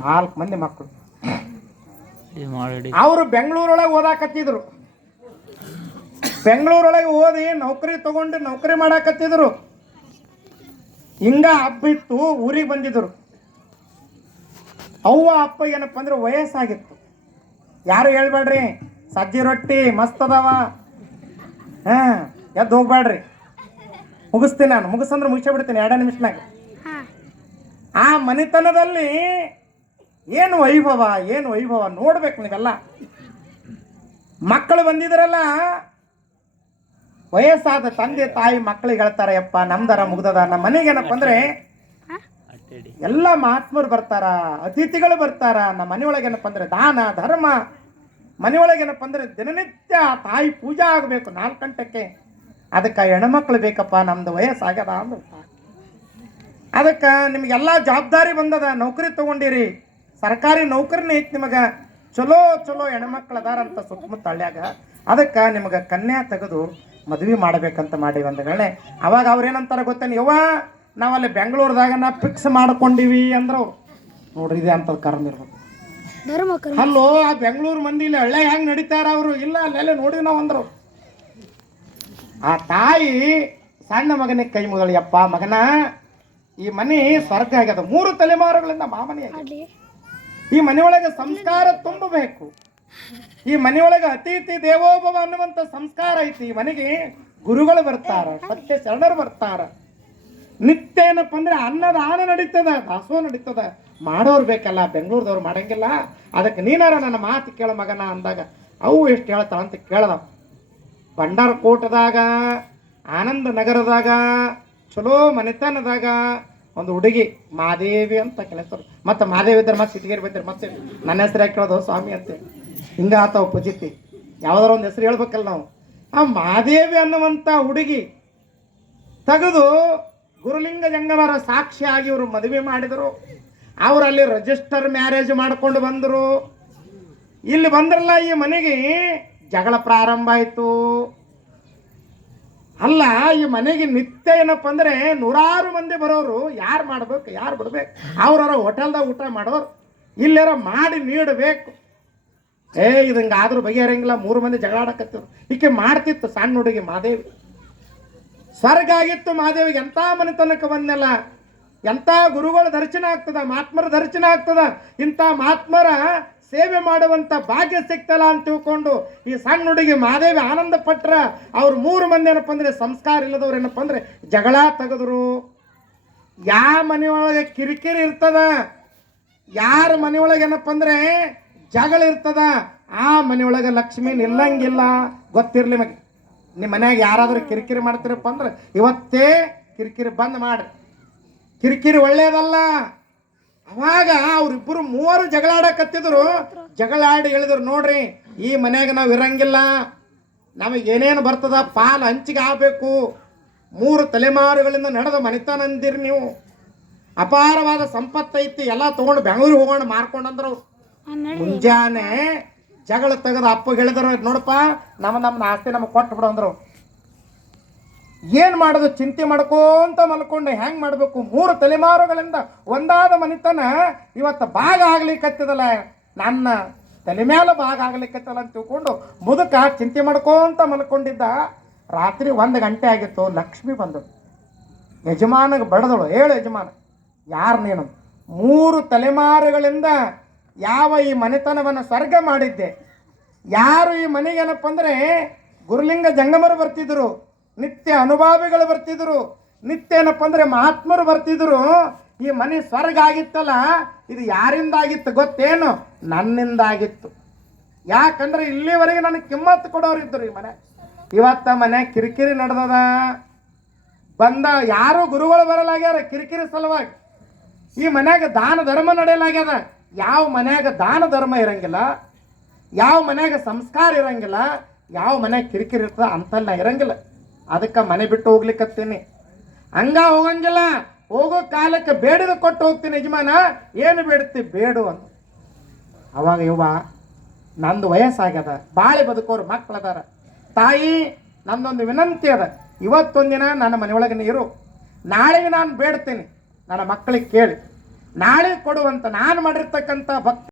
4 ಮಂದಿ ಮಕ್ಕಳು. ಅವರು ಬೆಂಗಳೂರೊಳಗೆ ಓದಾಕತ್ತಿದ್ರು. ಬೆಂಗಳೂರೊಳಗೆ ಓದಿ ನೌಕರಿ ತಗೊಂಡು ನೌಕರಿ ಮಾಡಾಕತ್ತಿದ್ರು. ಹಿಂಗ ಹಬ್ಬಿತ್ತು, ಊರಿಗೆ ಬಂದಿದ್ರು. ಅವ್ವ ಅಪ್ಪ ಏನಪ್ಪ ಅಂದ್ರೆ ವಯಸ್ಸಾಗಿತ್ತು. ಯಾರು ಹೇಳ್ಬೇಡ್ರಿ, ಸಜ್ಜಿ ರೊಟ್ಟಿ ಮಸ್ತ್ ಅದಾವ, ಎದ್ದು ಹೋಗ್ಬೇಡ್ರಿ. ಮುಗಿಸ್ತೀನಿ ನಾನು, ಮುಗಿಸಂದ್ರೆ ಮುಗಿಸೇ ಬಿಡ್ತೀನಿ 2 ನಿಮಿಷನಾಗ. ಆ ಮನೆತನದಲ್ಲಿ ಏನು ವೈಭವ ನೋಡ್ಬೇಕು ನೀವೆಲ್ಲ. ಮಕ್ಕಳು ಬಂದಿದ್ರಲ್ಲ, ವಯಸ್ಸಾದ ತಂದೆ ತಾಯಿ ಮಕ್ಕಳಿಗೆ ಹೇಳ್ತಾರೆ, ಯಪ್ಪ ನಮ್ದರ ಮುಗ್ದದ. ನಮ್ಮ ಮನೆಗೆ ಏನಪ್ಪ ಅಂದ್ರೆ ಎಲ್ಲ ಮಹಾತ್ಮರು ಬರ್ತಾರ, ಅತಿಥಿಗಳು ಬರ್ತಾರ. ನಮ್ಮ ಮನೆಯೊಳಗೆ ಏನಪ್ಪ ಅಂದ್ರೆ ದಾನ ಧರ್ಮ, ಮನೆಯೊಳಗೆ ಏನಪ್ಪ ಅಂದ್ರೆ ದಿನನಿತ್ಯ ತಾಯಿ ಪೂಜಾ ಆಗಬೇಕು 4 ಗಂಟೆಗೆ. ಅದಕ್ಕೆ ಹೆಣ್ಮಕ್ಳು ಬೇಕಪ್ಪ, ನಮ್ದು ವಯಸ್ಸಾಗ್ಯದ ಅಂದ್ರೆ. ಅದಕ್ಕೆ ನಿಮಗೆಲ್ಲ ಜವಾಬ್ದಾರಿ ಬಂದದ, ನೌಕರಿ ತಗೊಂಡಿರಿ, ಸರ್ಕಾರಿ ನೌಕರಿನೇ ಐತಿ ನಿಮಗೆ, ಚಲೋ ಹೆಣ್ಮಕ್ಳು ಅದಾರಂತ ಸುತ್ತಮುತ್ತ ಹಳ್ಳ್ಯಾಗ. ಅದಕ್ಕೆ ನಿಮಗೆ ಕನ್ಯಾ ತೆಗೆದು ಮದುವೆ ಮಾಡ್ಬೇಕಂತ ಮಾಡಿ ಒಂದುಗಳೇ. ಅವಾಗ ಅವ್ರೇನಂತಾರೆ ಗೊತ್ತೇನು, ಯವ್ವ ನಾವಲ್ಲಿ ಬೆಂಗಳೂರದಾಗ ಫಿಕ್ಸ್ ಮಾಡ್ಕೊಂಡಿವಿ ಅಂದ್ರು. ನೋಡ್ರಿ ಇದೆ ಅಂತ ಕರ್ಮ ಇರ್ಬೇಕು. ಅಲ್ಲೋ ಆ ಬೆಂಗಳೂರು ಮಂದಿ ಇಲ್ಲಿ ಹಳ್ಳೆ ಹೆಂಗೆ ನಡೀತಾರ ಅವರು, ಇಲ್ಲ ಅಲ್ಲೆಲ್ಲ ನೋಡಿವಿ ನಾವು ಅಂದ್ರು. ಆ ತಾಯಿ ಸಣ್ಣ ಮಗನಿಗೆ ಕೈ ಮುದಳಿ, ಯಪ್ಪ ಮಗನ ಈ ಮನೆ ಸ್ವರ್ಗ ಆಗ್ಯದ, 3 ತಲೆಮಾರುಗಳಿಂದ ಮಾಮನಿ ಆಗ್ಯದ. ಈ ಮನೆಯೊಳಗೆ ಸಂಸ್ಕಾರ ತುಂಬಬೇಕು. ಈ ಮನೆಯೊಳಗೆ ಅತಿಥಿ ದೇವೋಭವ ಅನ್ನುವಂಥ ಸಂಸ್ಕಾರ ಐತಿ. ಈ ಮನೆಗೆ ಗುರುಗಳು ಬರ್ತಾರ, ಸತ್ಯ ಶರಣರು ಬರ್ತಾರ. ನಿತ್ಯ ಏನಪ್ಪ ಅಂದ್ರೆ ಅನ್ನದಾನ ನಡೀತದ, ದಾಸೋಹ ನಡೀತದ. ಮಾಡೋರು ಬೇಕಲ್ಲ, ಬೆಂಗಳೂರದವ್ರು ಮಾಡಂಗಿಲ್ಲ. ಅದಕ್ಕೆ ನೀನಾರ ನನ್ನ ಮಾತು ಕೇಳ ಮಗನ ಅಂದಾಗ ಅವು ಎಷ್ಟು ಹೇಳ್ತಾವ ಅಂತ ಕೇಳದ. ಭಂಡಾರಕೋಟದಾಗ, ಆನಂದ ನಗರದಾಗ, ಚಲೋ ಮನೆತನದಾಗ ಒಂದು ಹುಡುಗಿ ಮಾದೇವಿ ಅಂತ ಕೆಲಸರು. ಮತ್ತು ಮಾದೇವಿ ಇದ್ದಾರೆ, ಮತ್ತೆ ಸಿಟಿಗೇರಿ ಬಂದಿರಿ, ಮತ್ತೆ ನನ್ನ ಹೆಸರು ಯಾಕೆ ಕೇಳೋದು ಸ್ವಾಮಿ ಅಂತ ಹಿಂಗ ಆತಾವ ಪಜಿತಿ. ಯಾವ್ದಾರ ಒಂದು ಹೆಸರು ಹೇಳ್ಬೇಕಲ್ಲ ನಾವು. ಆ ಮಾದೇವಿ ಅನ್ನುವಂಥ ಹುಡುಗಿ ತೆಗೆದು ಗುರುಲಿಂಗ ಜಂಗಮರ ಸಾಕ್ಷಿಯಾಗಿ ಇವರು ಮದುವೆ ಮಾಡಿದರು. ಅವರಲ್ಲಿ ರಿಜಿಸ್ಟರ್ ಮ್ಯಾರೇಜ್ ಮಾಡ್ಕೊಂಡು ಬಂದರು. ಇಲ್ಲಿ ಬಂದ್ರಲ್ಲ, ಈ ಮನೆಗೆ ಜಗಳ ಪ್ರಾರಂಭ ಆಯಿತು. ಅಲ್ಲ, ಈ ಮನೆಗೆ ನಿತ್ಯ ಏನಪ್ಪ ಅಂದ್ರೆ 100 ಮಂದಿ ಬರೋರು. ಯಾರು ಮಾಡ್ಬೇಕು, ಯಾರು ಬಿಡ್ಬೇಕು, ಅವ್ರವ್ರ ಹೋಟೆಲ್ದಾಗ ಊಟ ಮಾಡೋರು, ಇಲ್ಲಾರ ಮಾಡಿ ನೀಡಬೇಕು. ಇದಂಗೆ ಆದ್ರೂ ಬಗೆಹರಂಗಿಲ್ಲ. 3 ಮಂದಿ ಜಗಳ ಆಡಕತ್ತಿದ್ರು. ಈಕೆ ಮಾಡ್ತಿತ್ತು ಸಣ್ಣ ಹುಡುಗಿ ಮಾದೇವಿ. ಸ್ವರ್ಗ ಆಗಿತ್ತು ಮಾದೇವಿಗೆ. ಎಂಥ ಮನೆತನಕ್ಕೆ ಬಂದೆಲ್ಲ, ಎಂಥ ಗುರುಗಳ ದರ್ಶನ ಆಗ್ತದ, ಮಹಾತ್ಮರ ದರ್ಶನ ಆಗ್ತದ. ಇಂಥ ಮಹಾತ್ಮರ ಸೇವೆ ಮಾಡುವಂಥ ಭಾಗ್ಯ ಸಿಗ್ತಲ್ಲ ಅಂತ ತಿಳ್ಕೊಂಡು ಈ ಸಣ್ಣ ಹುಡುಗಿ ಮಾದೇವಿ ಆನಂದ ಪಟ್ರ. ಅವ್ರು 3 ಮಂದಿ ಏನಪ್ಪ ಅಂದ್ರೆ ಸಂಸ್ಕಾರ ಇಲ್ಲದವ್ರು ಏನಪ್ಪ ಅಂದ್ರೆ ಜಗಳ ತೆಗೆದ್ರು. ಯಾವ ಮನೆಯೊಳಗೆ ಕಿರಿಕಿರಿ ಇರ್ತದ, ಯಾರ ಮನೆಯೊಳಗೆ ಏನಪ್ಪ ಅಂದ್ರೆ ಜಗಳ ಇರ್ತದ, ಆ ಮನೆಯೊಳಗೆ ಲಕ್ಷ್ಮಿ ನಿಲ್ಲಂಗಿಲ್ಲ. ಗೊತ್ತಿರಲಿ ಮಗ, ನಿಮ್ಮ ಮನ್ಯಾಗ ಯಾರಾದರೂ ಕಿರಿಕಿರಿ ಮಾಡ್ತೀರಪ್ಪ ಅಂದ್ರೆ ಇವತ್ತೇ ಕಿರಿಕಿರಿ ಬಂದ್ ಮಾಡ್ರಿ. ಕಿರಿಕಿರಿ ಒಳ್ಳೇದಲ್ಲ. ಅವಾಗ ಅವ್ರಿಬ್ಬರು 3 ಜಗಳಾಡಕತ್ತಿದ್ರು. ಜಗಳಾಡಿ ಹೇಳಿದ್ರು, ನೋಡ್ರಿ ಈ ಮನ್ಯಾಗ ನಾವು ಇರಂಗಿಲ್ಲ, ನಮಗೆ ಏನೇನು ಬರ್ತದ ಪಾಲು ಹಂಚಿಗೆ ಆಗಬೇಕು. 3 ತಲೆಮಾರುಗಳಿಂದ ನಡೆದ ಮನೆತನ ಅಂದಿರಿ ನೀವು. ಅಪಾರವಾದ ಸಂಪತ್ತೈತಿ, ಎಲ್ಲ ತೊಗೊಂಡು ಬೆಂಗಳೂರಿಗೆ ಹೋಗೋಣ ಮಾರ್ಕೊಂಡಂದ್ರು. ಮುಂಜಾನೆ ಜಗಳ ತೆಗೆದು ಅಪ್ಪ ಹೇಳಿದ್ರು, ನೋಡಪ್ಪ ನಮ್ಮ ಆಸ್ತಿ ನಮಗೆ ಕೊಟ್ಟು ಬಿಡು ಅಂದ್ರು. ಏನು ಮಾಡೋದು ಚಿಂತೆ ಮಾಡ್ಕೊಂತ ಮಲ್ಕೊಂಡು ಹೆಂಗೆ ಮಾಡಬೇಕು. 3 ತಲೆಮಾರುಗಳಿಂದ ಒಂದಾದ ಮನೆತನ ಇವತ್ತು ಭಾಗ ಆಗ್ಲಿಕ್ಕತ್ತದಲ್ಲ, ನನ್ನ ತಲೆ ಮೇಲೆ ಭಾಗ ಆಗ್ಲಿಕ್ಕತ್ತಲ್ಲ ಅಂತ ತಿಳ್ಕೊಂಡು ಮುದುಕ ಚಿಂತೆ ಮಾಡ್ಕೊಂತ ಮಲ್ಕೊಂಡಿದ್ದ. ರಾತ್ರಿ 1 ಗಂಟೆ ಆಗಿತ್ತು. ಲಕ್ಷ್ಮಿ ಬಂದಳು, ಯಜಮಾನಿಗೆ ಬಡದಳು. ಹೇಳು ಯಜಮಾನ, ಯಾರು ನೀನು? 3 ತಲೆಮಾರುಗಳಿಂದ ಯಾವ ಈ ಮನೆತನವನ್ನು ಸ್ವರ್ಗ ಮಾಡಿದ್ದೆ, ಯಾರು ಈ ಮನೆಗೇನಪ್ಪ ಅಂದರೆ ಗುರುಲಿಂಗ ಜಂಗಮರು ಬರ್ತಿದ್ರು, ನಿತ್ಯ ಅನುಭಾವಿಗಳು ಬರ್ತಿದ್ರು, ನಿತ್ಯ ಏನಪ್ಪ ಅಂದರೆ ಮಹಾತ್ಮರು ಬರ್ತಿದ್ರು. ಈ ಮನೆ ಸ್ವರ್ಗ ಆಗಿತ್ತಲ್ಲ, ಇದು ಯಾರಿಂದ ಆಗಿತ್ತು ಗೊತ್ತೇನು? ನನ್ನಿಂದ ಆಗಿತ್ತು. ಯಾಕಂದ್ರೆ ಇಲ್ಲಿವರೆಗೆ ನನಗೆ ಕಿಮ್ಮತ್ತು ಕೊಡೋರು ಇದ್ರು ಈ ಮನೆ. ಇವತ್ತ ಮನೆ ಕಿರಿಕಿರಿ ನಡೆದದ. ಬಂದ ಯಾರು ಗುರುಗಳು ಬರಲಾಗ್ಯಾರ ಕಿರಿಕಿರಿ ಸಲುವಾಗಿ. ಈ ಮನ್ಯಾಗ ದಾನ ಧರ್ಮ ನಡೆಯಲಾಗ್ಯದ. ಯಾವ ಮನ್ಯಾಗ ದಾನ ಧರ್ಮ ಇರಂಗಿಲ್ಲ, ಯಾವ ಮನ್ಯಾಗ ಸಂಸ್ಕಾರ ಇರಂಗಿಲ್ಲ, ಯಾವ ಮನ್ಯಾಗ ಕಿರಿಕಿರಿ ಇರ್ತದ ಅಂತಲ್ಲ ಇರಂಗಿಲ್ಲ. ಅದಕ್ಕೆ ಮನೆ ಬಿಟ್ಟು ಹೋಗ್ಲಿಕ್ಕತ್ತೀನಿ. ಹಂಗ ಹೋಗಂಗಿಲ್ಲ, ಹೋಗೋ ಕಾಲಕ್ಕೆ ಬೇಡಿದ ಕೊಟ್ಟು ಹೋಗ್ತೀನಿ. ಯಜಮಾನ ಏನು ಬೇಡ್ತಿ ಬೇಡು ಅಂತ. ಅವಾಗ ಇವ ನಂದು ವಯಸ್ಸಾಗ್ಯದ, ಬಾಳೆ ಬದುಕೋರು ಮಕ್ಕಳದಾರ. ತಾಯಿ ನಂದೊಂದು ವಿನಂತಿ ಅದ, ಇವತ್ತೊಂದಿನ ನನ್ನ ಮನೆಯೊಳಗೆ ನೀರು, ನಾಳೆಗೆ ನಾನು ಬೇಡ್ತೀನಿ, ನನ್ನ ಮಕ್ಕಳಿಗೆ ಕೇಳಿ ನಾಳೆ ಕೊಡುವಂತ ನಾನು ಮಾಡಿರ್ತಕ್ಕಂಥ ಭಕ್ತ